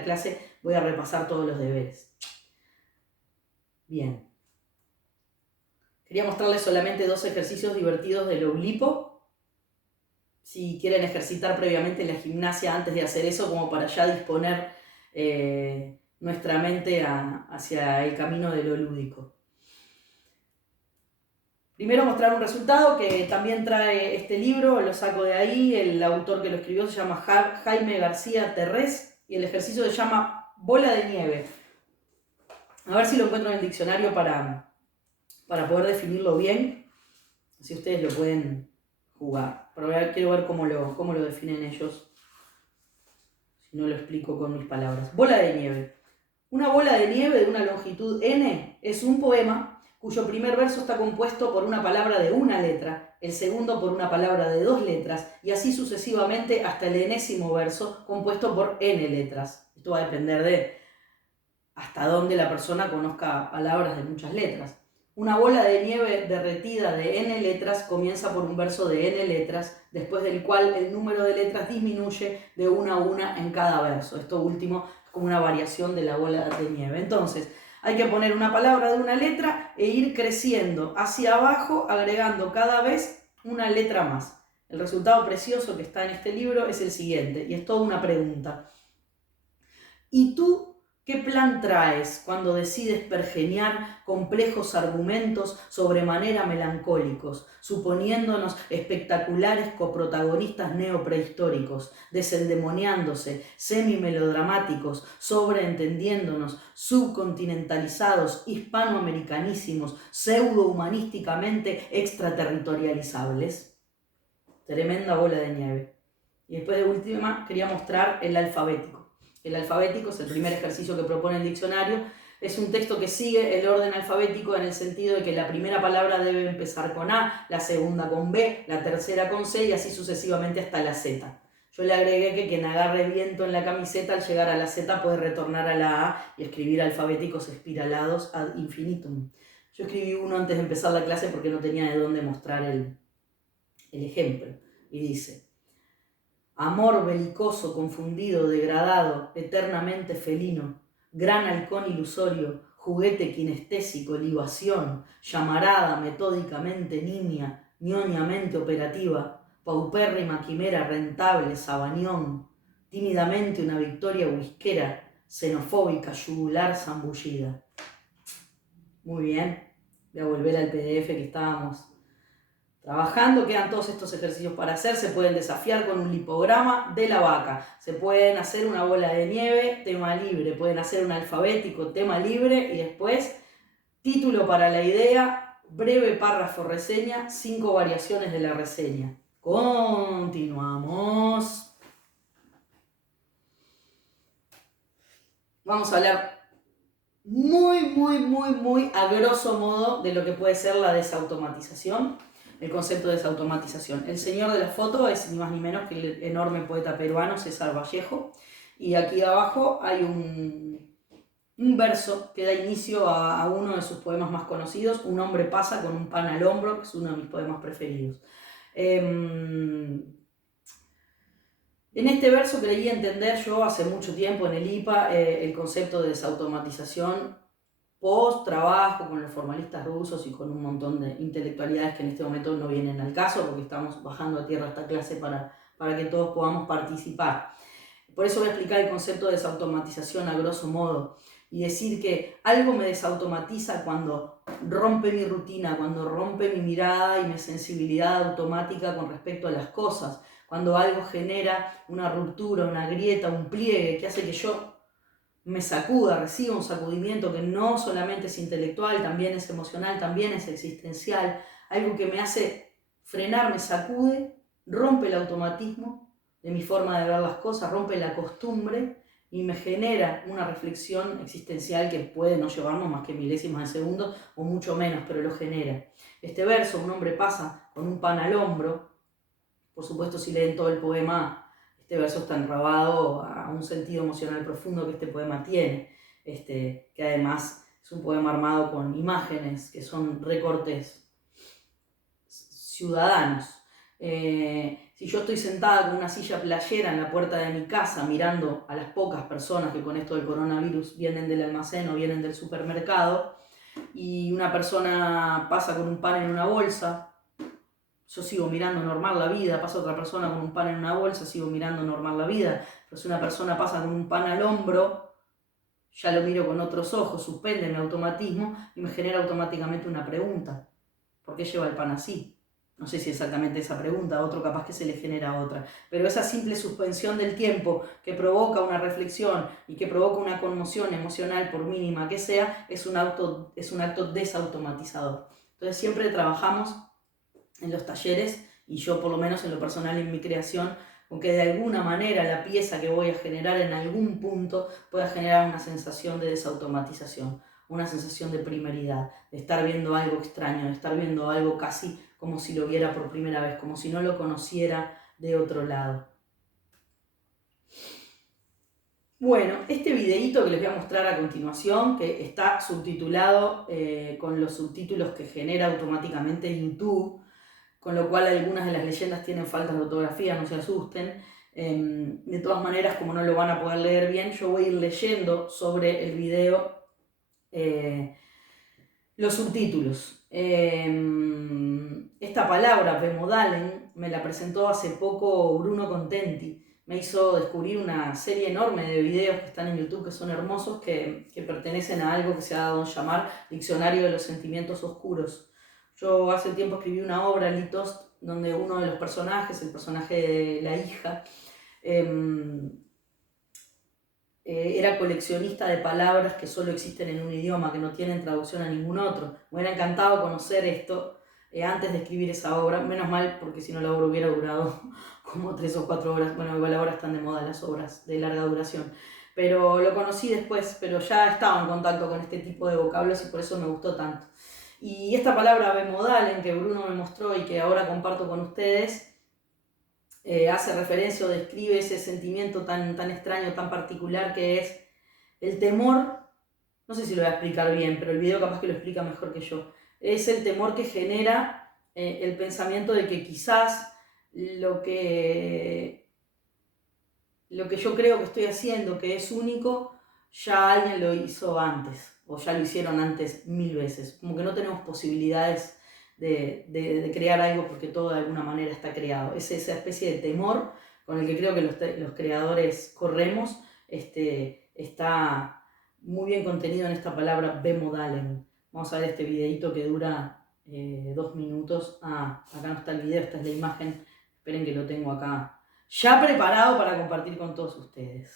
la clase voy a repasar todos los deberes. Bien. Quería mostrarles solamente 2 ejercicios divertidos del Oulipo. Si quieren ejercitar previamente en la gimnasia antes de hacer eso, como para ya disponer nuestra mente hacia el camino de lo lúdico. Primero mostrar un resultado que también trae este libro, lo saco de ahí, el autor que lo escribió se llama Jaime García Terrés y el ejercicio se llama bola de nieve. A ver si lo encuentro en el diccionario para poder definirlo bien, si ustedes lo pueden jugar. Pero quiero ver cómo lo definen ellos, si no lo explico con mis palabras. Bola de nieve. Una bola de nieve de una longitud n es un poema cuyo primer verso está compuesto por una palabra de una letra, el segundo por una palabra de 2 letras, y así sucesivamente hasta el enésimo verso compuesto por n letras. Esto va a depender de hasta dónde la persona conozca palabras de muchas letras. Una bola de nieve derretida de n letras comienza por un verso de n letras, después del cual el número de letras disminuye de una a una en cada verso. Esto último es como una variación de la bola de nieve. Entonces, hay que poner una palabra de una letra e ir creciendo hacia abajo, agregando cada vez una letra más. El resultado precioso que está en este libro es el siguiente, y es toda una pregunta. ¿Y tú qué plan traes cuando decides pergeñar complejos argumentos sobremanera melancólicos, suponiéndonos espectaculares coprotagonistas neoprehistóricos, desendemoniándose, semi-melodramáticos, sobreentendiéndonos, subcontinentalizados, hispanoamericanísimos, pseudo-humanísticamente extraterritorializables? Tremenda bola de nieve. Y después de última quería mostrar el alfabético. El alfabético es el primer ejercicio que propone el diccionario. Es un texto que sigue el orden alfabético en el sentido de que la primera palabra debe empezar con A, la segunda con B, la tercera con C y así sucesivamente hasta la Z. Yo le agregué que quien agarre viento en la camiseta al llegar a la Z puede retornar a la A y escribir alfabéticos espiralados ad infinitum. Yo escribí uno antes de empezar la clase porque no tenía de dónde mostrar el ejemplo. Y dice: amor belicoso, confundido, degradado, eternamente felino, gran halcón ilusorio, juguete kinestésico, libación, llamarada metódicamente nimia, ñoñamente operativa, paupérrima quimera rentable, sabañón, tímidamente una victoria whiskera, xenofóbica, yugular, zambullida. Muy bien, voy a volver al PDF que estábamos trabajando. Quedan todos estos ejercicios para hacer. Se pueden desafiar con un lipograma de la vaca. Se pueden hacer una bola de nieve, tema libre. Pueden hacer un alfabético, tema libre. Y después, título para la idea, breve párrafo reseña, 5 variaciones de la reseña. Continuamos. Vamos a hablar muy a grosso modo de lo que puede ser la desautomatización. El concepto de desautomatización. El señor de la foto es ni más ni menos que el enorme poeta peruano César Vallejo. Y aquí abajo hay un verso que da inicio a uno de sus poemas más conocidos. Un hombre pasa con un pan al hombro, que es uno de mis poemas preferidos. En este verso creí entender yo hace mucho tiempo en el IPA el concepto de desautomatización post trabajo con los formalistas rusos y con un montón de intelectualidades que en este momento no vienen al caso porque estamos bajando a tierra esta clase para que todos podamos participar. Por eso voy a explicar el concepto de desautomatización a grosso modo y decir que algo me desautomatiza cuando rompe mi rutina, cuando rompe mi mirada y mi sensibilidad automática con respecto a las cosas, cuando algo genera una ruptura, una grieta, un pliegue que hace que yo me sacuda, reciba un sacudimiento que no solamente es intelectual, también es emocional, también es existencial, algo que me hace frenar, me sacude, rompe el automatismo de mi forma de ver las cosas, rompe la costumbre y me genera una reflexión existencial que puede no llevarnos más que milésimas de segundo o mucho menos, pero lo genera. Este verso, un hombre pasa con un pan al hombro, por supuesto si leen todo el poema, este verso está enrabado a un sentido emocional profundo que este poema tiene, que además es un poema armado con imágenes que son recortes ciudadanos. Si yo estoy sentada con una silla playera en la puerta de mi casa mirando a las pocas personas que con esto del coronavirus vienen del almacén o vienen del supermercado, y una persona pasa con un pan en una bolsa, yo sigo mirando normal la vida. Pasa otra persona con un pan en una bolsa, sigo mirando normal la vida. Pero si una persona pasa con un pan al hombro, ya lo miro con otros ojos, suspende mi automatismo y me genera automáticamente una pregunta. ¿Por qué lleva el pan así? No sé si exactamente esa pregunta, a otro capaz que se le genera otra. Pero esa simple suspensión del tiempo que provoca una reflexión y que provoca una conmoción emocional, por mínima que sea, es un acto desautomatizador. Entonces siempre trabajamos en los talleres, y yo por lo menos en lo personal en mi creación, con que de alguna manera la pieza que voy a generar en algún punto pueda generar una sensación de desautomatización, una sensación de primeridad, de estar viendo algo extraño, de estar viendo algo casi como si lo viera por primera vez, como si no lo conociera de otro lado. Bueno, este videíto que les voy a mostrar a continuación, que está subtitulado con los subtítulos que genera automáticamente YouTube, con lo cual algunas de las leyendas tienen faltas de ortografía, no se asusten. De todas maneras, como no lo van a poder leer bien, yo voy a ir leyendo sobre el video los subtítulos. Esta palabra, bemodalen, me la presentó hace poco Bruno Contenti. Me hizo descubrir una serie enorme de videos que están en YouTube, que son hermosos, que pertenecen a algo que se ha dado a llamar Diccionario de los Sentimientos Oscuros. Yo hace tiempo escribí una obra, Litos, donde uno de los personajes, el personaje de la hija, era coleccionista de palabras que solo existen en un idioma, que no tienen traducción a ningún otro. Me hubiera encantado conocer esto antes de escribir esa obra, menos mal, porque si no la obra hubiera durado como 3 o 4 horas. Bueno, igual ahora están de moda las obras de larga duración. Pero lo conocí después, pero ya estaba en contacto con este tipo de vocablos y por eso me gustó tanto. Y esta palabra bemodalen que Bruno me mostró y que ahora comparto con ustedes, hace referencia o describe ese sentimiento tan extraño, tan particular, que es el temor. No sé si lo voy a explicar bien, pero el video capaz que lo explica mejor que yo. Es el temor que genera el pensamiento de que quizás lo que yo creo que estoy haciendo, que es único, ya alguien lo hizo antes, o ya lo hicieron antes 1000 veces. Como que no tenemos posibilidades de crear algo porque todo de alguna manera está creado. Es esa especie de temor con el que creo que los creadores corremos, está muy bien contenido en esta palabra bemodalen. Vamos a ver este videito que dura 2 minutos. Acá no está el video, esta es la imagen. Esperen que lo tengo acá ya preparado para compartir con todos ustedes.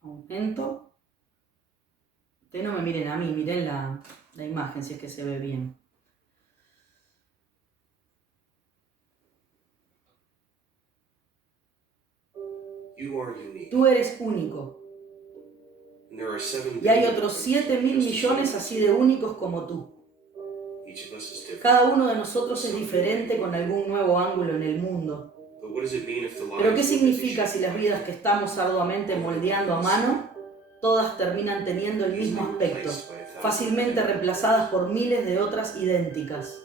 Aumento. Ustedes no me miren a mí, miren la imagen si es que se ve bien. Tú eres único. Y hay otros 7.000 millones así de únicos como tú. Cada uno de nosotros es diferente con algún nuevo ángulo en el mundo. Pero ¿qué significa si las vidas que estamos arduamente moldeando a mano, todas terminan teniendo el mismo aspecto, fácilmente reemplazadas por miles de otras idénticas?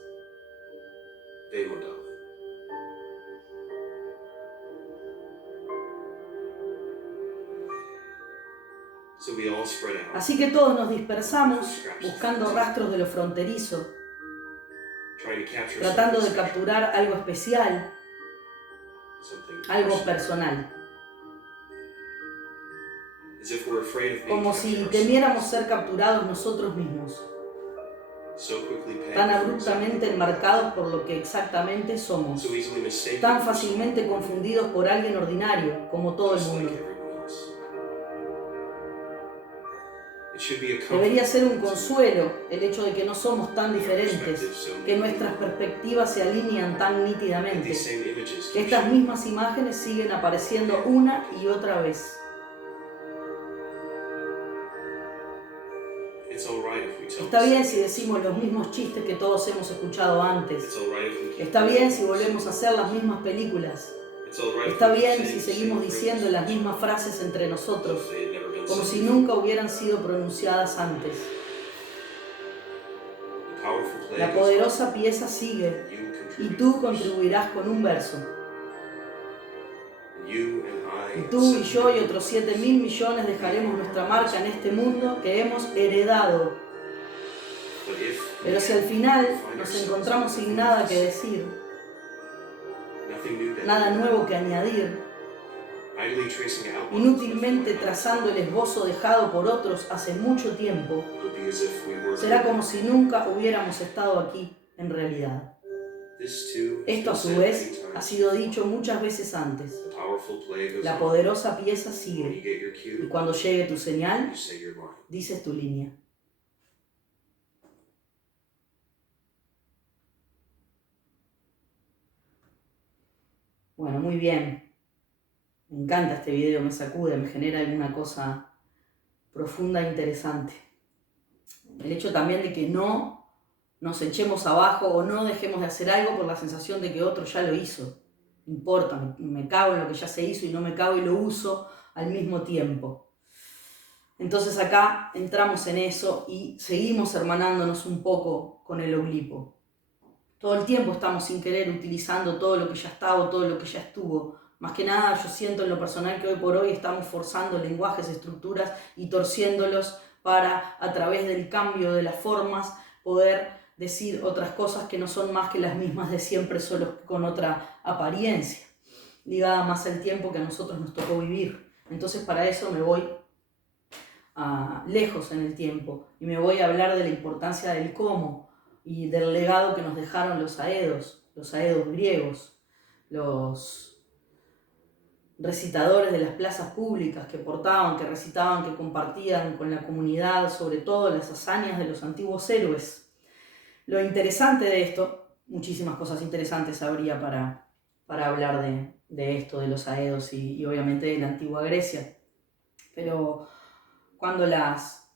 Así que todos nos dispersamos buscando rastros de lo fronterizo, tratando de capturar algo especial, algo personal. Como si temiéramos ser capturados nosotros mismos, tan abruptamente enmarcados por lo que exactamente somos, tan fácilmente confundidos por alguien ordinario, como todo el mundo. Debería ser un consuelo el hecho de que no somos tan diferentes, que nuestras perspectivas se alinean tan nítidamente, que estas mismas imágenes siguen apareciendo una y otra vez. Está bien si decimos los mismos chistes que todos hemos escuchado antes. Está bien si volvemos a hacer las mismas películas. Está bien si seguimos diciendo las mismas frases entre nosotros, como si nunca hubieran sido pronunciadas antes. La poderosa pieza sigue y tú contribuirás con un verso. Y tú y yo y otros 7.000 millones dejaremos nuestra marca en este mundo que hemos heredado. Pero si al final nos encontramos sin nada que decir, nada nuevo que añadir, inútilmente trazando el esbozo dejado por otros hace mucho tiempo, será como si nunca hubiéramos estado aquí en realidad. Esto a su vez ha sido dicho muchas veces antes. La poderosa pieza sigue y cuando llegue tu señal, dices tu línea. Bueno, muy bien. Me encanta este video, me sacude, me genera alguna cosa profunda e interesante. El hecho también de que no nos echemos abajo o no dejemos de hacer algo por la sensación de que otro ya lo hizo. No importa, me cago en lo que ya se hizo y no me cago y lo uso al mismo tiempo. Entonces acá entramos en eso y seguimos hermanándonos un poco con el Oulipo. Todo el tiempo estamos sin querer utilizando todo lo que ya está o todo lo que ya estuvo. Más que nada yo siento en lo personal que hoy por hoy estamos forzando lenguajes, estructuras y torciéndolos para, a través del cambio de las formas, poder decir otras cosas que no son más que las mismas de siempre, solo con otra apariencia, ligada más al tiempo que a nosotros nos tocó vivir. Entonces para eso me voy lejos en el tiempo y me voy a hablar de la importancia del cómo y del legado que nos dejaron los aedos griegos, los recitadores de las plazas públicas que portaban, que recitaban, que compartían con la comunidad, sobre todo las hazañas de los antiguos héroes. Lo interesante de esto, muchísimas cosas interesantes habría para hablar de esto, de los aedos y obviamente de la antigua Grecia, pero cuando las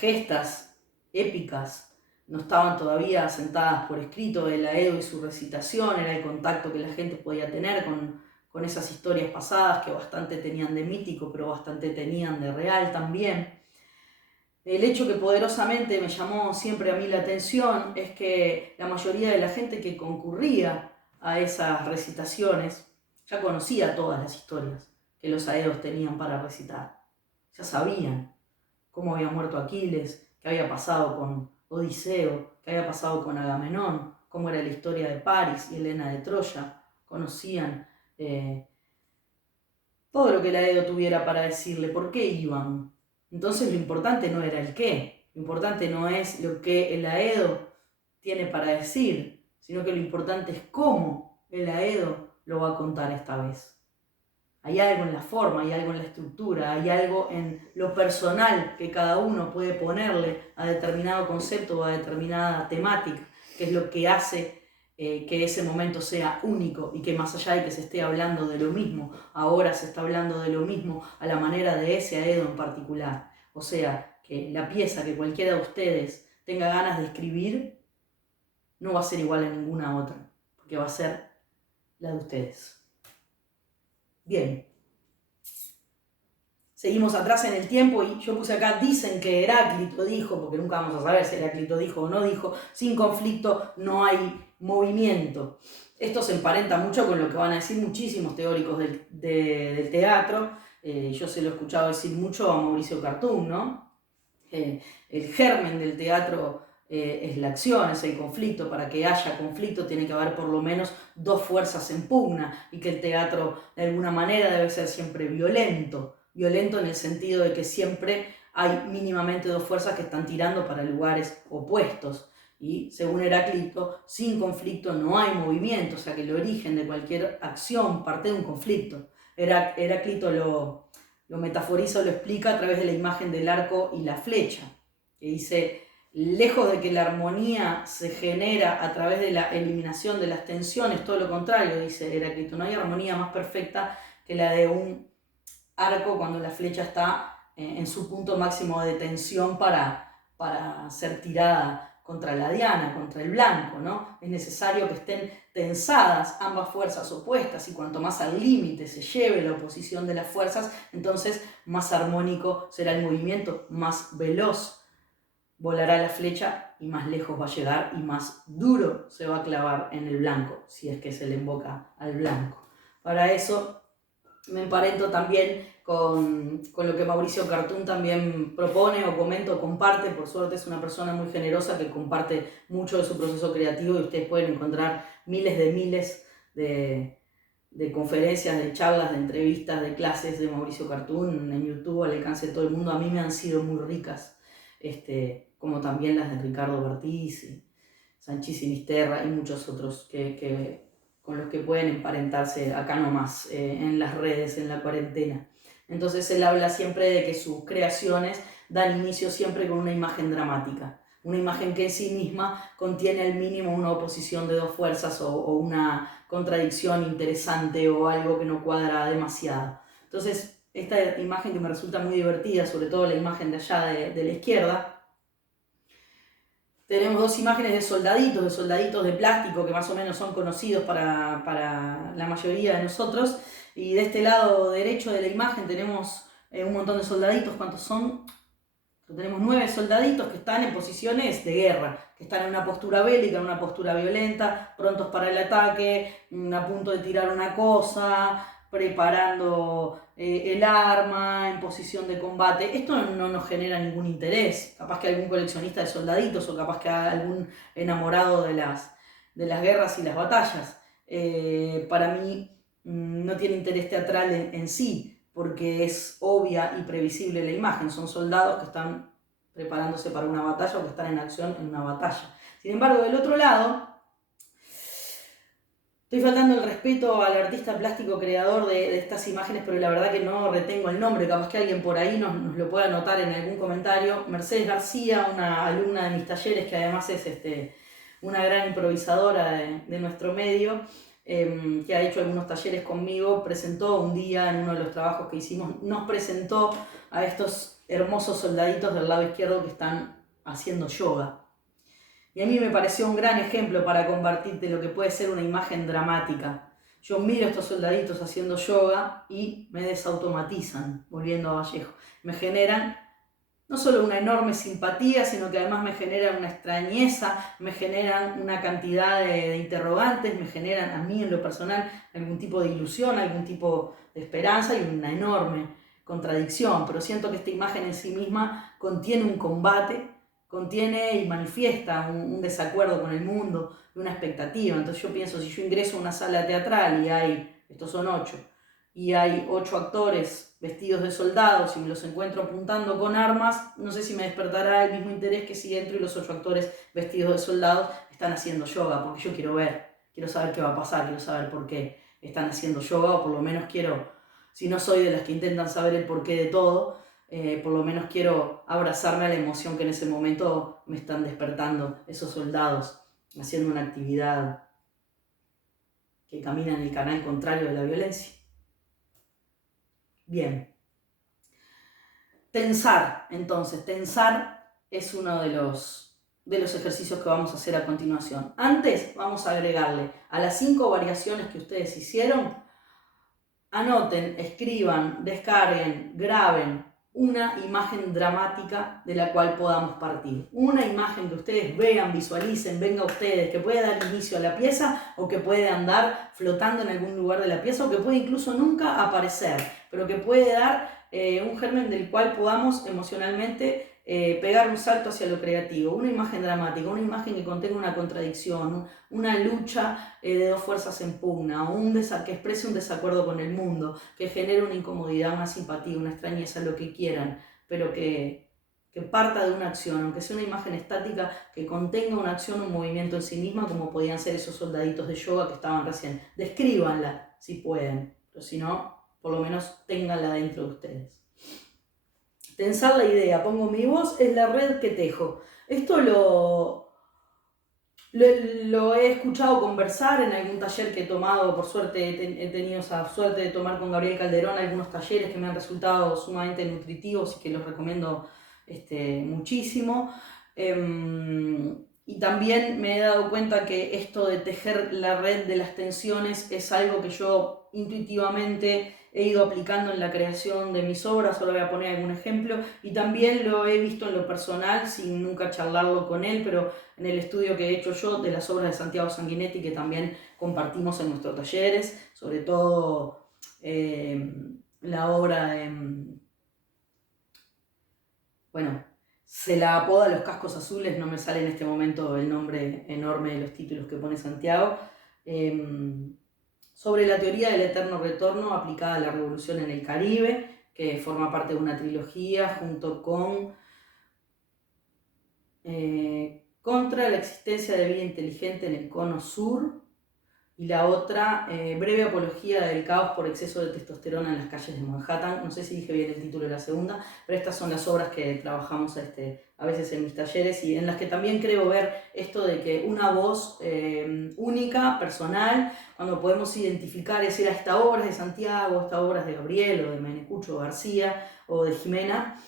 gestas épicas no estaban todavía asentadas por escrito, el aedo y su recitación era el contacto que la gente podía tener con esas historias pasadas que bastante tenían de mítico, pero bastante tenían de real también. El hecho que poderosamente me llamó siempre a mí la atención es que la mayoría de la gente que concurría a esas recitaciones ya conocía todas las historias que los aedos tenían para recitar. Ya sabían cómo había muerto Aquiles, qué había pasado con Odiseo, qué había pasado con Agamenón, cómo era la historia de París y Helena de Troya. Conocían todo lo que el aedo tuviera para decirle, por qué iban. Entonces lo importante no era el qué, lo importante no es lo que el aedo tiene para decir, sino que lo importante es cómo el aedo lo va a contar esta vez. Hay algo en la forma, hay algo en la estructura, hay algo en lo personal que cada uno puede ponerle a determinado concepto o a determinada temática, que es lo que hace que ese momento sea único y que más allá de que se esté hablando de lo mismo, ahora se está hablando de lo mismo a la manera de ese aedo en particular. O sea, que la pieza que cualquiera de ustedes tenga ganas de escribir no va a ser igual a ninguna otra, porque va a ser la de ustedes. Bien, seguimos atrás en el tiempo y yo puse acá, dicen que Heráclito dijo, porque nunca vamos a saber si Heráclito dijo o no dijo, sin conflicto no hay movimiento. Esto se emparenta mucho con lo que van a decir muchísimos teóricos del teatro. Yo se lo he escuchado decir mucho a Mauricio Cartún, ¿no? El germen del teatro es la acción, es el conflicto. Para que haya conflicto tiene que haber por lo menos dos fuerzas en pugna y que el teatro de alguna manera debe ser siempre violento. Violento en el sentido de que siempre hay mínimamente dos fuerzas que están tirando para lugares opuestos. Y según Heráclito, sin conflicto no hay movimiento, o sea que el origen de cualquier acción parte de un conflicto. Heráclito lo metaforiza o lo explica a través de la imagen del arco y la flecha, que dice, lejos de que la armonía se genera a través de la eliminación de las tensiones, todo lo contrario, dice Heráclito, no hay armonía más perfecta que la de un arco cuando la flecha está en su punto máximo de tensión para ser tirada contra la diana, contra el blanco, ¿no? Es necesario que estén tensadas ambas fuerzas opuestas y cuanto más al límite se lleve la oposición de las fuerzas, entonces más armónico será el movimiento, más veloz volará la flecha y más lejos va a llegar y más duro se va a clavar en el blanco, si es que se le invoca al blanco. Para eso me emparento también con lo que Mauricio Cartún también propone o comenta o comparte. Por suerte es una persona muy generosa que comparte mucho de su proceso creativo y ustedes pueden encontrar miles de conferencias, de charlas, de entrevistas, de clases de Mauricio Cartún en YouTube al alcance de todo el mundo. A mí me han sido muy ricas, como también las de Ricardo Bertizzi, Sanchi Sinisterra y muchos otros con los que pueden emparentarse acá nomás, en las redes, en la cuarentena. Entonces él habla siempre de que sus creaciones dan inicio siempre con una imagen dramática, una imagen que en sí misma contiene al mínimo una oposición de dos fuerzas o una contradicción interesante o algo que no cuadra demasiado. Entonces esta imagen que me resulta muy divertida, sobre todo la imagen de allá de la izquierda, tenemos dos imágenes de soldaditos de plástico que más o menos son conocidos para la mayoría de nosotros. Y de este lado derecho de la imagen tenemos un montón de soldaditos. ¿Cuántos son? Tenemos 9 soldaditos que están en posiciones de guerra, que están en una postura bélica, en una postura violenta, prontos para el ataque, a punto de tirar una cosa, preparando el arma, en posición de combate. Esto no nos genera ningún interés. Capaz que algún coleccionista de soldaditos o capaz que algún enamorado de las guerras y las batallas. Para mí no tiene interés teatral en sí, porque es obvia y previsible la imagen. Son soldados que están preparándose para una batalla o que están en acción en una batalla. Sin embargo, del otro lado, estoy faltando el respeto al artista plástico creador de estas imágenes, pero la verdad que no retengo el nombre. Capaz que alguien por ahí nos lo pueda anotar en algún comentario. Mercedes García, una alumna de mis talleres, que además es una gran improvisadora de nuestro medio, que ha hecho algunos talleres conmigo, presentó un día en uno de los trabajos que hicimos, nos presentó a estos hermosos soldaditos del lado izquierdo que están haciendo yoga. Y a mí me pareció un gran ejemplo para compartirte lo que puede ser una imagen dramática. Yo miro a estos soldaditos haciendo yoga y me desautomatizan, volviendo a Vallejo. Me generan no solo una enorme simpatía, sino que además me generan una extrañeza, me generan una cantidad de interrogantes, me generan a mí en lo personal algún tipo de ilusión, algún tipo de esperanza y una enorme contradicción. Pero siento que esta imagen en sí misma contiene un combate, contiene y manifiesta un desacuerdo con el mundo, una expectativa. Entonces yo pienso, si yo ingreso a una sala teatral y estos son 8, y hay 8 actores vestidos de soldados y me los encuentro apuntando con armas, no sé si me despertará el mismo interés que si entro y los 8 actores vestidos de soldados están haciendo yoga, porque yo quiero saber qué va a pasar, quiero saber por qué están haciendo yoga, o por lo menos quiero, si no soy de las que intentan saber el porqué de todo, por lo menos quiero abrazarme a la emoción que en ese momento me están despertando esos soldados haciendo una actividad que camina en el canal contrario de la violencia. Bien. Tensar, entonces, tensar es uno de los ejercicios que vamos a hacer a continuación. Antes vamos a agregarle a las 5 variaciones que ustedes hicieron, anoten, escriban, descarguen, graben una imagen dramática de la cual podamos partir. Una imagen que ustedes vean, visualicen, venga a ustedes, que puede dar inicio a la pieza o que puede andar flotando en algún lugar de la pieza o que puede incluso nunca aparecer, pero que puede dar un germen del cual podamos emocionalmente pegar un salto hacia lo creativo. Una imagen dramática, una imagen que contenga una contradicción, una lucha de dos fuerzas en pugna, que exprese un desacuerdo con el mundo, que genere una incomodidad, una simpatía, una extrañeza, lo que quieran, pero que parta de una acción, aunque sea una imagen estática, que contenga una acción, un movimiento en sí misma, como podían ser esos soldaditos de yoga que estaban recién. Descríbanla si pueden, pero si no, por lo menos ténganla dentro de ustedes. Tensar la idea, pongo mi voz, es la red que tejo. Esto lo he escuchado conversar en algún taller que he tomado, por suerte he tenido esa suerte de tomar con Gabriel Calderón algunos talleres que me han resultado sumamente nutritivos y que los recomiendo muchísimo. Y también me he dado cuenta que esto de tejer la red de las tensiones es algo que yo intuitivamente he ido aplicando en la creación de mis obras. Solo voy a poner algún ejemplo, y también lo he visto en lo personal sin nunca charlarlo con él, pero en el estudio que he hecho yo de las obras de Santiago Sanguinetti, que también compartimos en nuestros talleres, sobre todo la obra de, bueno, se la apoda Los Cascos Azules, no me sale en este momento el nombre enorme de los títulos que pone Santiago, sobre la teoría del eterno retorno aplicada a la revolución en el Caribe, que forma parte de una trilogía, junto con Contra la existencia de vida inteligente en el cono sur, y la otra, Breve apología del caos por exceso de testosterona en las calles de Manhattan. No sé si dije bien el título de la segunda, pero estas son las obras que trabajamos a veces en mis talleres, y en las que también creo ver esto de que una voz única, personal, cuando podemos identificar, es decir, esta obra es de Santiago, esta obra es de Gabriel, o de Menecucho García, o de Jimena.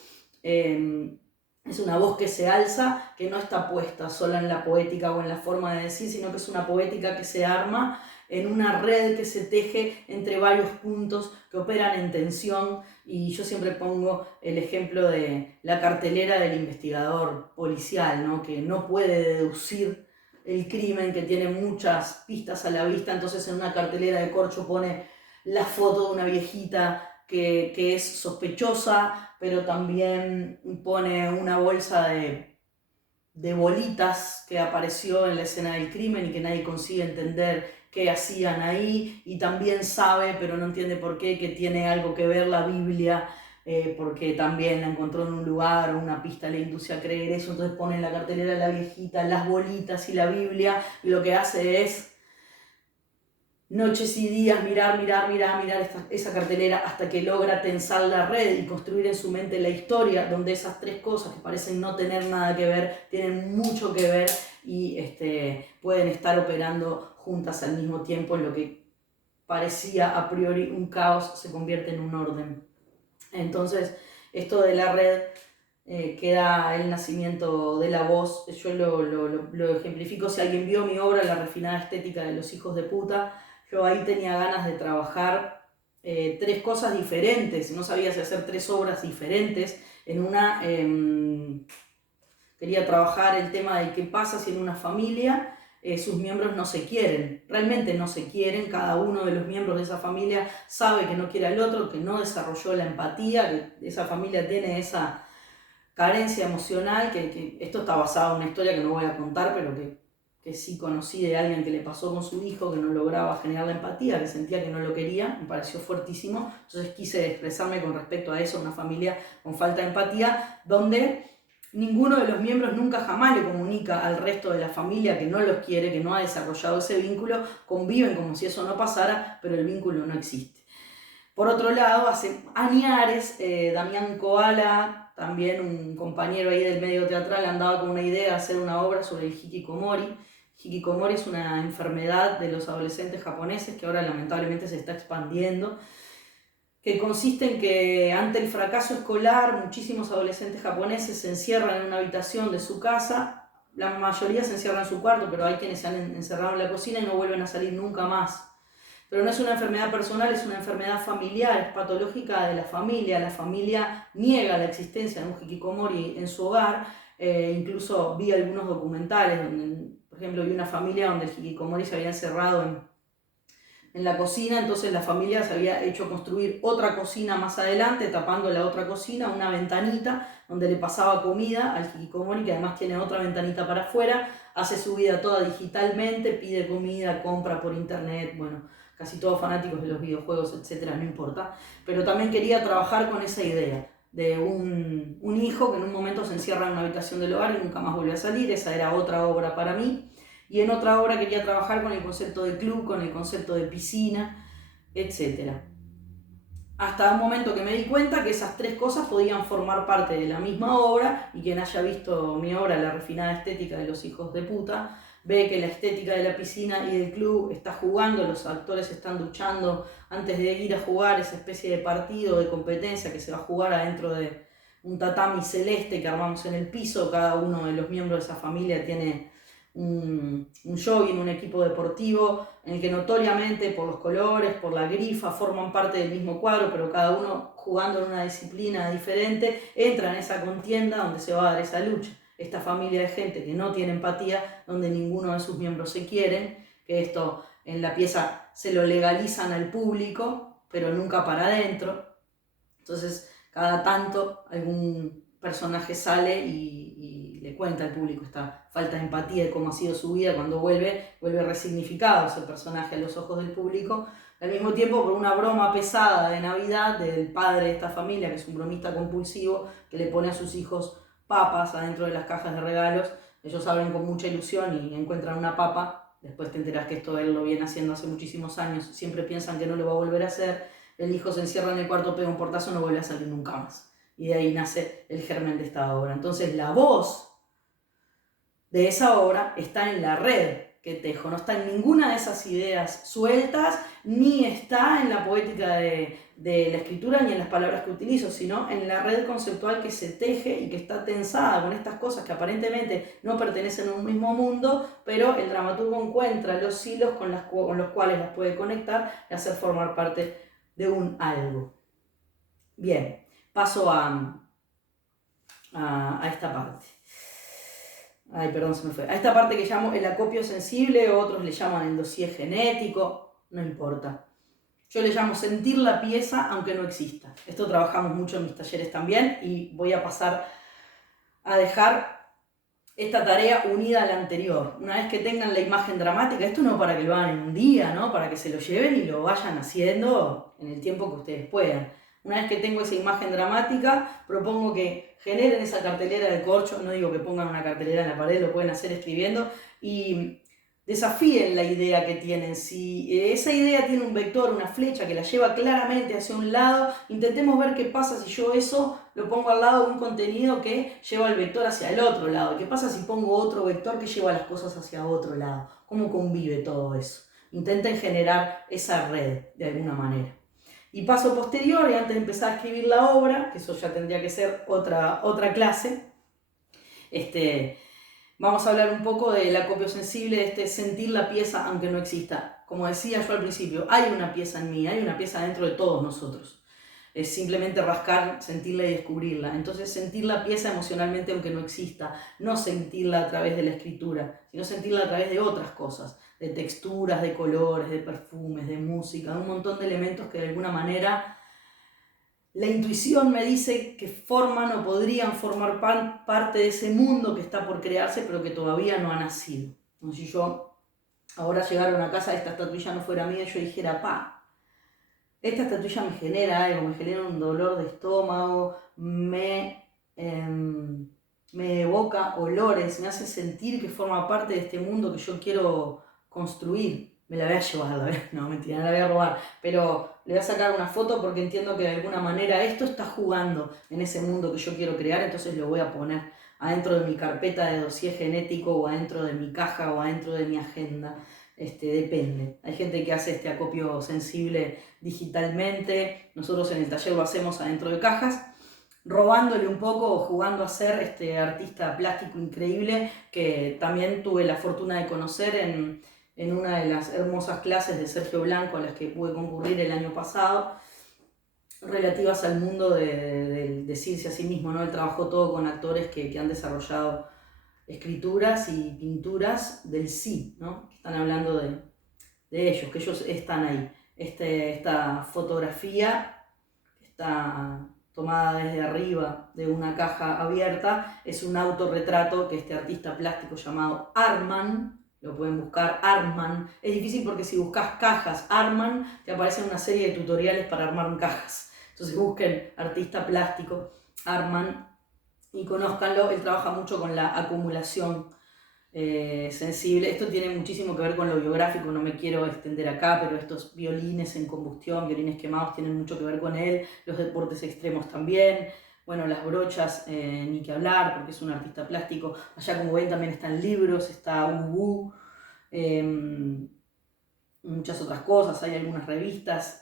Es una voz que se alza, que no está puesta sola en la poética o en la forma de decir, sino que es una poética que se arma en una red que se teje entre varios puntos que operan en tensión. Y yo siempre pongo el ejemplo de la cartelera del investigador policial, ¿no? Que no puede deducir el crimen, que tiene muchas pistas a la vista, entonces en una cartelera de corcho pone la foto de una viejita que es sospechosa, pero también pone una bolsa de bolitas que apareció en la escena del crimen y que nadie consigue entender qué hacían ahí, y también sabe, pero no entiende por qué, que tiene algo que ver la Biblia, porque también la encontró en un lugar, o una pista le induce a creer eso, entonces pone en la cartelera la viejita, las bolitas y la Biblia, y lo que hace es noches y días mirar esa cartelera hasta que logra tensar la red y construir en su mente la historia, donde esas tres cosas que parecen no tener nada que ver, tienen mucho que ver, y pueden estar operando juntas al mismo tiempo. En lo que parecía a priori un caos se convierte en un orden. Entonces, esto de la red queda el nacimiento de la voz. Yo lo ejemplifico. Si alguien vio mi obra, La refinada estética de los hijos de puta, yo ahí tenía ganas de trabajar tres cosas diferentes. No sabía si hacer tres obras diferentes. En una quería trabajar el tema de qué pasa si en una familia sus miembros no se quieren, realmente no se quieren. Cada uno de los miembros de esa familia sabe que no quiere al otro, que no desarrolló la empatía, que esa familia tiene esa carencia emocional, que esto está basado en una historia que no voy a contar, pero que sí conocí de alguien que le pasó con su hijo, que no lograba generar la empatía, que sentía que no lo quería. Me pareció fuertísimo, entonces quise expresarme con respecto a eso, una familia con falta de empatía, donde ninguno de los miembros nunca jamás le comunica al resto de la familia que no los quiere, que no ha desarrollado ese vínculo, conviven como si eso no pasara, pero el vínculo no existe. Por otro lado, hace añares, Damián Koala, también un compañero ahí del medio teatral, andaba con una idea de hacer una obra sobre el hikikomori. Hikikomori es una enfermedad de los adolescentes japoneses que ahora lamentablemente se está expandiendo, que consiste en que ante el fracaso escolar muchísimos adolescentes japoneses se encierran en una habitación de su casa. La mayoría se encierra en su cuarto, pero hay quienes se han encerrado en la cocina y no vuelven a salir nunca más. Pero no es una enfermedad personal, es una enfermedad familiar, es patológica de la familia. La familia niega la existencia de un hikikomori en su hogar. Incluso vi algunos documentales donde, por ejemplo, vi una familia donde el hikikomori se había encerrado en la cocina, entonces la familia se había hecho construir otra cocina más adelante, tapando la otra cocina, una ventanita donde le pasaba comida al hikikomori, que además tiene otra ventanita para afuera, hace su vida toda digitalmente, pide comida, compra por internet, bueno, casi todos fanáticos de los videojuegos, etcétera, no importa. Pero también quería trabajar con esa idea de un hijo que en un momento se encierra en una habitación del hogar y nunca más vuelve a salir. Esa era otra obra para mí. Y en otra obra quería trabajar con el concepto de club, con el concepto de piscina, etcétera. Hasta un momento que me di cuenta que esas tres cosas podían formar parte de la misma obra, y quien haya visto mi obra, La refinada estética de los hijos de puta, ve que la estética de la piscina y del club está jugando, los actores están duchando antes de ir a jugar esa especie de partido, de competencia que se va a jugar adentro de un tatami celeste que armamos en el piso. Cada uno de los miembros de esa familia tiene un jogging, un equipo deportivo, en el que notoriamente por los colores, por la grifa, forman parte del mismo cuadro, pero cada uno jugando en una disciplina diferente, entra en esa contienda donde se va a dar esa lucha. Esta familia de gente que no tiene empatía, donde ninguno de sus miembros se quieren, que esto en la pieza se lo legalizan al público, pero nunca para adentro. Entonces, cada tanto algún personaje sale y le cuenta al público esta falta de empatía de cómo ha sido su vida. Cuando vuelve resignificado ese personaje a los ojos del público. Al mismo tiempo, por una broma pesada de Navidad del padre de esta familia, que es un bromista compulsivo, que le pone a sus hijos papas adentro de las cajas de regalos. Ellos abren con mucha ilusión y encuentran una papa. Después te enterás que esto él lo viene haciendo hace muchísimos años. Siempre piensan que no lo va a volver a hacer. El hijo se encierra en el cuarto, pega un portazo, no vuelve a salir nunca más. Y de ahí nace el germen de esta obra. Entonces la voz de esa obra está en la red que tejo, no está en ninguna de esas ideas sueltas, ni está en la poética de la escritura, ni en las palabras que utilizo, sino en la red conceptual que se teje y que está tensada con estas cosas que aparentemente no pertenecen a un mismo mundo, pero el dramaturgo encuentra los hilos con los cuales las puede conectar y hacer formar parte de un algo. Bien, paso a esta parte. Ay, perdón, se me fue. A esta parte que llamo el acopio sensible, otros le llaman el dossier genético, no importa. Yo le llamo sentir la pieza aunque no exista. Esto trabajamos mucho en mis talleres también y voy a pasar a dejar esta tarea unida a la anterior. Una vez que tengan la imagen dramática, esto no para que lo hagan en un día, ¿no? Para que se lo lleven y lo vayan haciendo en el tiempo que ustedes puedan. Una vez que tengo esa imagen dramática, propongo que generen esa cartelera de corcho, no digo que pongan una cartelera en la pared, lo pueden hacer escribiendo, y desafíen la idea que tienen. Si esa idea tiene un vector, una flecha que la lleva claramente hacia un lado, intentemos ver qué pasa si yo eso lo pongo al lado de un contenido que lleva el vector hacia el otro lado. ¿Qué pasa si pongo otro vector que lleva las cosas hacia otro lado? ¿Cómo convive todo eso? Intenten generar esa red de alguna manera. Y paso posterior, y antes de empezar a escribir la obra, que eso ya tendría que ser otra clase, vamos a hablar un poco del acopio sensible, de sentir la pieza aunque no exista. Como decía yo al principio, hay una pieza en mí, hay una pieza dentro de todos nosotros. Es simplemente rascar, sentirla y descubrirla. Entonces sentir la pieza emocionalmente aunque no exista, no sentirla a través de la escritura, sino sentirla a través de otras cosas, de texturas, de colores, de perfumes, de música, de un montón de elementos que de alguna manera la intuición me dice que forman o podrían formar parte de ese mundo que está por crearse pero que todavía no ha nacido. Como si yo ahora llegara a una casa, esta estatuilla no fuera mía y yo dijera, esta estatuilla me genera algo, me genera un dolor de estómago, me evoca olores, me hace sentir que forma parte de este mundo que yo quiero construir. Me la voy a llevar, no, mentira, no la voy a robar, pero le voy a sacar una foto porque entiendo que de alguna manera esto está jugando en ese mundo que yo quiero crear, entonces lo voy a poner adentro de mi carpeta de dossier genético o adentro de mi caja o adentro de mi agenda. Depende. Hay gente que hace este acopio sensible digitalmente, nosotros en el taller lo hacemos adentro de cajas, robándole un poco o jugando a ser este artista plástico increíble que también tuve la fortuna de conocer en una de las hermosas clases de Sergio Blanco a las que pude concurrir el año pasado, relativas al mundo de decirse a sí mismo, ¿no? Él trabajó todo con actores que han desarrollado escrituras y pinturas del sí, ¿no? Que están hablando de ellos, que ellos están ahí. Esta fotografía está tomada desde arriba de una caja abierta, es un autorretrato que este artista plástico llamado Arman, lo pueden buscar, Arman, es difícil porque si buscas cajas Arman, te aparecen una serie de tutoriales para armar cajas, entonces busquen artista plástico Arman y conózcanlo. Él trabaja mucho con la acumulación sensible. Esto tiene muchísimo que ver con lo biográfico, no me quiero extender acá, pero estos violines en combustión, violines quemados, tienen mucho que ver con él, los deportes extremos también, bueno, las brochas, ni que hablar, porque es un artista plástico. Allá, como ven, también están libros, está Ubu, muchas otras cosas, hay algunas revistas,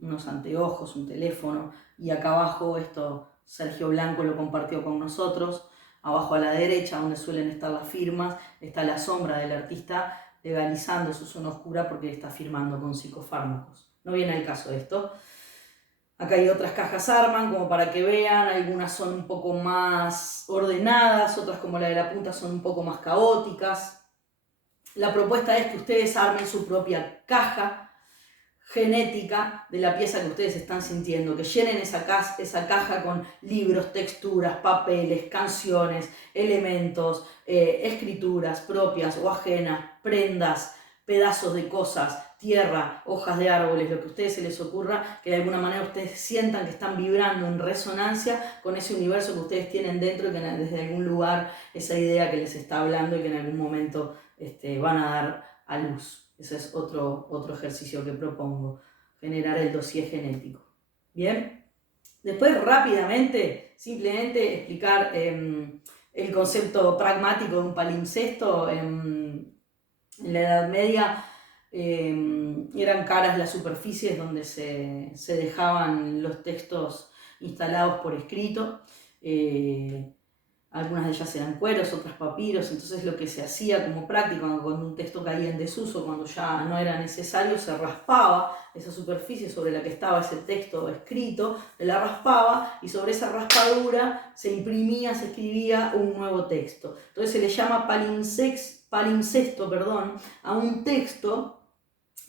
unos anteojos, un teléfono, y acá abajo esto Sergio Blanco lo compartió con nosotros. Abajo a la derecha, donde suelen estar las firmas, está la sombra del artista legalizando su zona oscura porque está firmando con psicofármacos. No viene al caso de esto. Acá hay otras cajas Arman como para que vean, algunas son un poco más ordenadas, otras como la de la punta son un poco más caóticas. La propuesta es que ustedes armen su propia caja genética de la pieza que ustedes están sintiendo, que llenen esa caja con libros, texturas, papeles, canciones, elementos, escrituras propias o ajenas, prendas, pedazos de cosas, tierra, hojas de árboles, lo que a ustedes se les ocurra, que de alguna manera ustedes sientan que están vibrando en resonancia con ese universo que ustedes tienen dentro y que desde algún lugar esa idea que les está hablando y que en algún momento van a dar a luz. Ese es otro ejercicio que propongo, generar el dossier genético. Bien, después rápidamente, simplemente explicar el concepto pragmático de un palimpsesto. En la Edad Media eran caras las superficies donde se dejaban los textos instalados por escrito. Algunas de ellas eran cueros, otras papiros, entonces lo que se hacía como práctica cuando un texto caía en desuso, cuando ya no era necesario, se raspaba esa superficie sobre la que estaba ese texto escrito, se la raspaba y sobre esa raspadura se imprimía, se escribía un nuevo texto. Entonces se le llama palimpsesto a un texto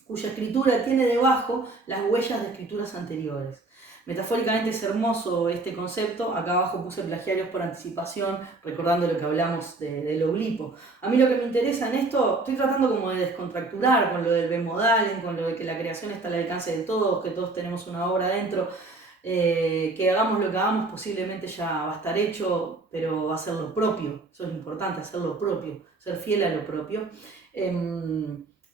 cuya escritura tiene debajo las huellas de escrituras anteriores. Metafóricamente es hermoso este concepto. Acá abajo puse plagiarios por anticipación, recordando lo que hablamos del oblipo. A mí lo que me interesa en esto, estoy tratando como de descontracturar con lo del bemodalen, con lo de que la creación está al alcance de todos, que todos tenemos una obra dentro, que hagamos lo que hagamos, posiblemente ya va a estar hecho, pero va a ser lo propio. Eso es lo importante, hacer lo propio, ser fiel a lo propio.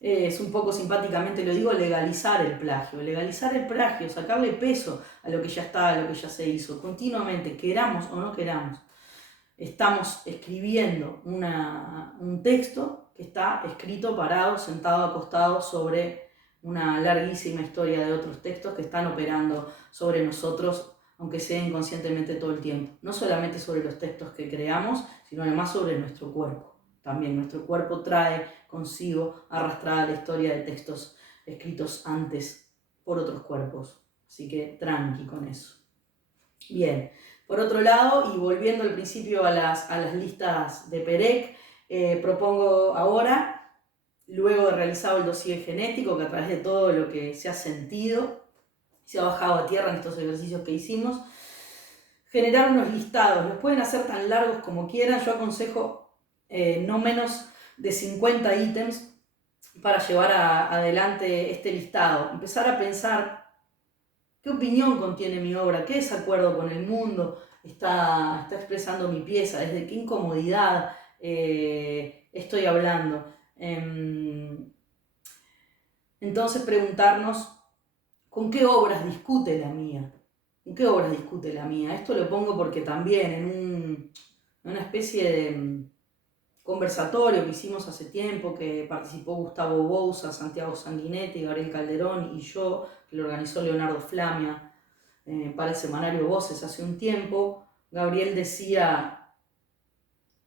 Es un poco simpáticamente lo digo, legalizar el plagio, sacarle peso a lo que ya está, a lo que ya se hizo, continuamente, queramos o no queramos. Estamos escribiendo un texto que está escrito, parado, sentado, acostado sobre una larguísima historia de otros textos que están operando sobre nosotros, aunque sea inconscientemente todo el tiempo. No solamente sobre los textos que creamos, sino además sobre nuestro cuerpo. También nuestro cuerpo trae consigo arrastrada la historia de textos escritos antes por otros cuerpos. Así que tranqui con eso. Bien, por otro lado, y volviendo al principio a las listas de Perec, propongo ahora, luego de realizado el dossier genético, que a través de todo lo que se ha sentido, se ha bajado a tierra en estos ejercicios que hicimos, generar unos listados. Los pueden hacer tan largos como quieran. Yo aconsejo no menos de 50 ítems para llevar adelante este listado. Empezar a pensar qué opinión contiene mi obra, qué desacuerdo con el mundo está expresando mi pieza, desde qué incomodidad estoy hablando. Entonces preguntarnos con qué obras discute la mía. ¿Con qué obras discute la mía? Esto lo pongo porque también en una especie de conversatorio que hicimos hace tiempo, que participó Gustavo Bouza, Santiago Sanguinetti, Gabriel Calderón y yo, que lo organizó Leonardo Flamia para el semanario Voces hace un tiempo, Gabriel decía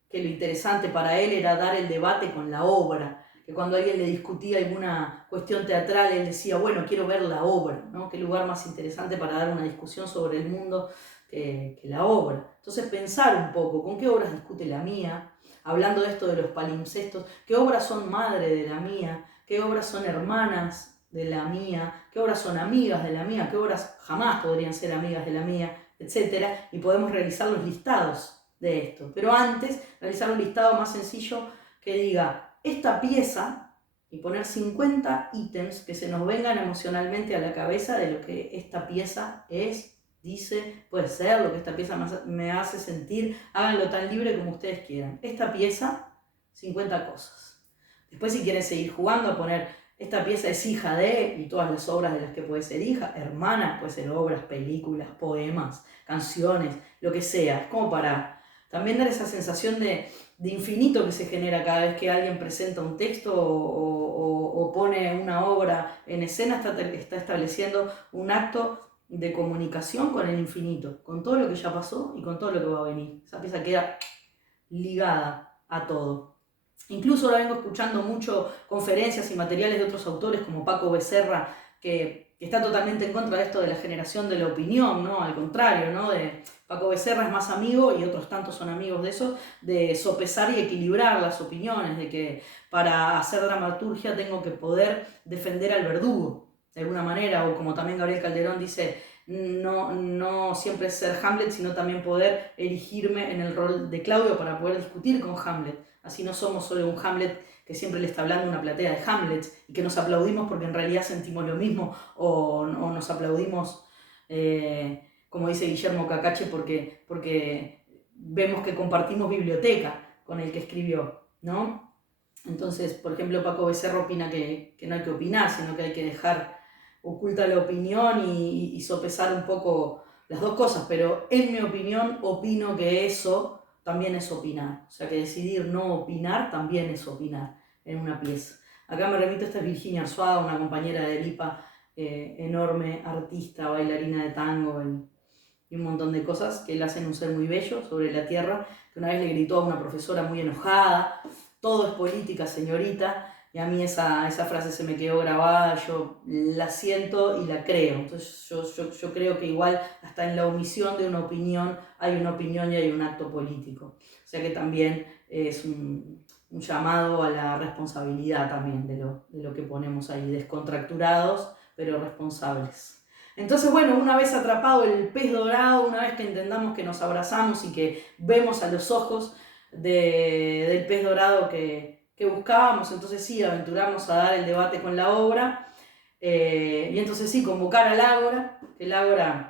que lo interesante para él era dar el debate con la obra, que cuando alguien le discutía alguna cuestión teatral, él decía, bueno, quiero ver la obra, ¿no? Qué lugar más interesante para dar una discusión sobre el mundo que la obra. Entonces pensar un poco, ¿con qué obras discute la mía? Hablando de esto de los palimpsestos, ¿qué obras son madre de la mía? ¿Qué obras son hermanas de la mía? ¿Qué obras son amigas de la mía? ¿Qué obras jamás podrían ser amigas de la mía? Etcétera. Y podemos realizar los listados de esto. Pero antes, realizar un listado más sencillo que diga, esta pieza, y poner 50 ítems que se nos vengan emocionalmente a la cabeza de lo que esta pieza es, dice, puede ser, lo que esta pieza me hace sentir, háganlo tan libre como ustedes quieran. Esta pieza, 50 cosas. Después si quieren seguir jugando a poner, esta pieza es hija de, y todas las obras de las que puede ser hija, hermana, puede ser obras, películas, poemas, canciones, lo que sea. Es como para también dar esa sensación de infinito que se genera cada vez que alguien presenta un texto o pone una obra en escena, está estableciendo un acto de comunicación con el infinito, con todo lo que ya pasó y con todo lo que va a venir. Esa pieza queda ligada a todo. Incluso ahora vengo escuchando mucho conferencias y materiales de otros autores como Paco Becerra, que está totalmente en contra de esto de la generación de la opinión, ¿no? Al contrario, ¿no? Paco Becerra es más amigo, y otros tantos son amigos de eso, de sopesar y equilibrar las opiniones, de que para hacer dramaturgia tengo que poder defender al verdugo, de alguna manera, o como también Gabriel Calderón dice, no siempre ser Hamlet, sino también poder erigirme en el rol de Claudio para poder discutir con Hamlet. Así no somos solo un Hamlet que siempre le está hablando una platea de Hamlets y que nos aplaudimos porque en realidad sentimos lo mismo, o nos aplaudimos, como dice Guillermo Cacache, porque vemos que compartimos biblioteca con el que escribió, ¿no? Entonces, por ejemplo, Paco Becerra opina que no hay que opinar, sino que hay que dejar oculta la opinión y sopesar un poco las dos cosas, pero en mi opinión opino que eso también es opinar, o sea que decidir no opinar también es opinar en una pieza. Acá me remito, esta es Virginia Arzuaga, una compañera de Lipa, enorme artista, bailarina de tango y un montón de cosas que la hacen un ser muy bello sobre la tierra, que una vez le gritó a una profesora muy enojada: todo es política, señorita. Y a mí esa frase se me quedó grabada, yo la siento y la creo. Entonces yo creo que igual hasta en la omisión de una opinión hay una opinión y hay un acto político. O sea que también es un llamado a la responsabilidad también de lo que ponemos ahí, descontracturados pero responsables. Entonces, bueno, una vez atrapado el pez dorado, una vez que entendamos que nos abrazamos y que vemos a los ojos del pez dorado que buscábamos, entonces sí, aventurarnos a dar el debate con la obra, y entonces sí, convocar al ágora, que el ágora